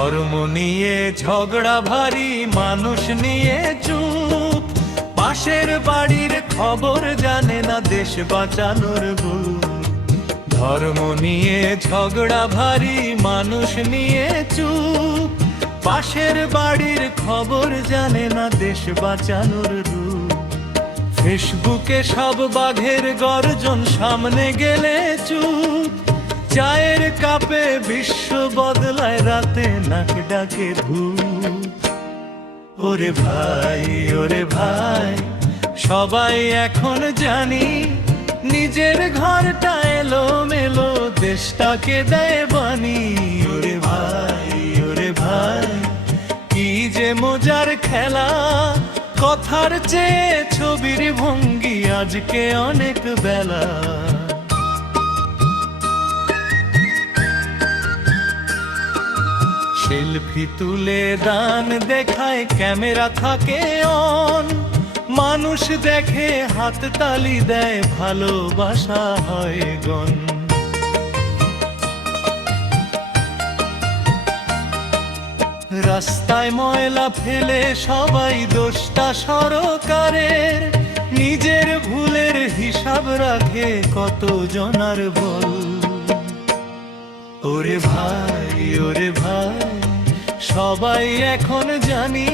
ধর্ম নিয়ে ঝগড়া ভারী, মানুষ নিয়ে চুপ। পাশের বাড়ির খবর জানে না, দেশ বাঁচানোর ভুল। ধর্ম নিয়ে ঝগড়া ভারী, মানুষ নিয়ে চুপ। পাশের বাড়ির খবর জানে না, দেশ বাঁচানোর রূপ। ফেসবুকে সব বাঘের গর্জন, সামনে গেলে চুপ। চায়ের কাপে বিশ্ব বদলায়, রাতে নাক ডাকে ধূপ। ওরে ভাই, ওরে ভাই, সবাই এখন জানি, নিজের ঘরটা এলোমেলো, দেশটাকে দেয় বানি। ওরে ভাই, ওরে ভাই, কি যে মজার খেলা, কথার চেয়ে ছবির ভঙ্গি আজকে অনেক বেলা। সেলফি তুলে দান দেখায়, ক্যামেরা থাকে অন। মানুষ দেখে হাত তালি দেয়, ভালোবাসা হয় গণ। রাস্তায় ময়লা ফেলে সবাই দোষটা সরকারের, নিজের ভুলের হিসাব রাখে কত জনার বল। ওরে ভাই, ওরে ভাই, সবাই এখন জানি,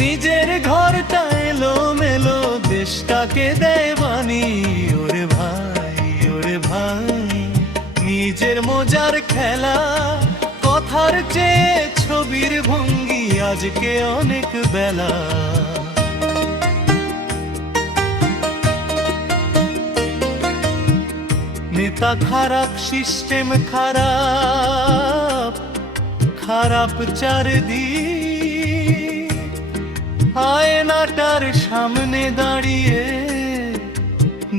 নিজের ঘরটা এলোমেলো, দেশটাকে দেয় বানি। ওরে ভাই, ওরে ভাই, নিজের মজার খেলা, কথার চেয়ে ছবির ভঙ্গি আজকে অনেক বেলা। নেতা খারাপ, সিস্টেম খারাপ, খারাপ চারদিক। আয়নাটার সামনে দাঁড়িয়ে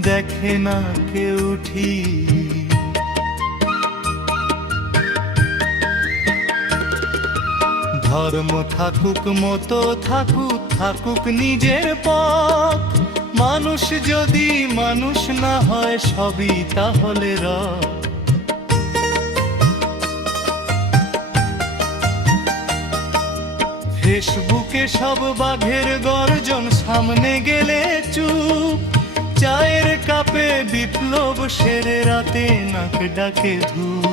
দেখে না কেউ ঠিক। ধর্ম থাকুক, মতো থাকুক, থাকুক নিজের পথ। মানুষ যদি মানুষ না হয়, সবই তাহলে রথ। ফেসবুকে সব বাঘের গর্জন, সামনে গেলে চুপ। চায়ের কাপে বিপ্লব সেরে, রাতে নাক ডাকে ধূপ।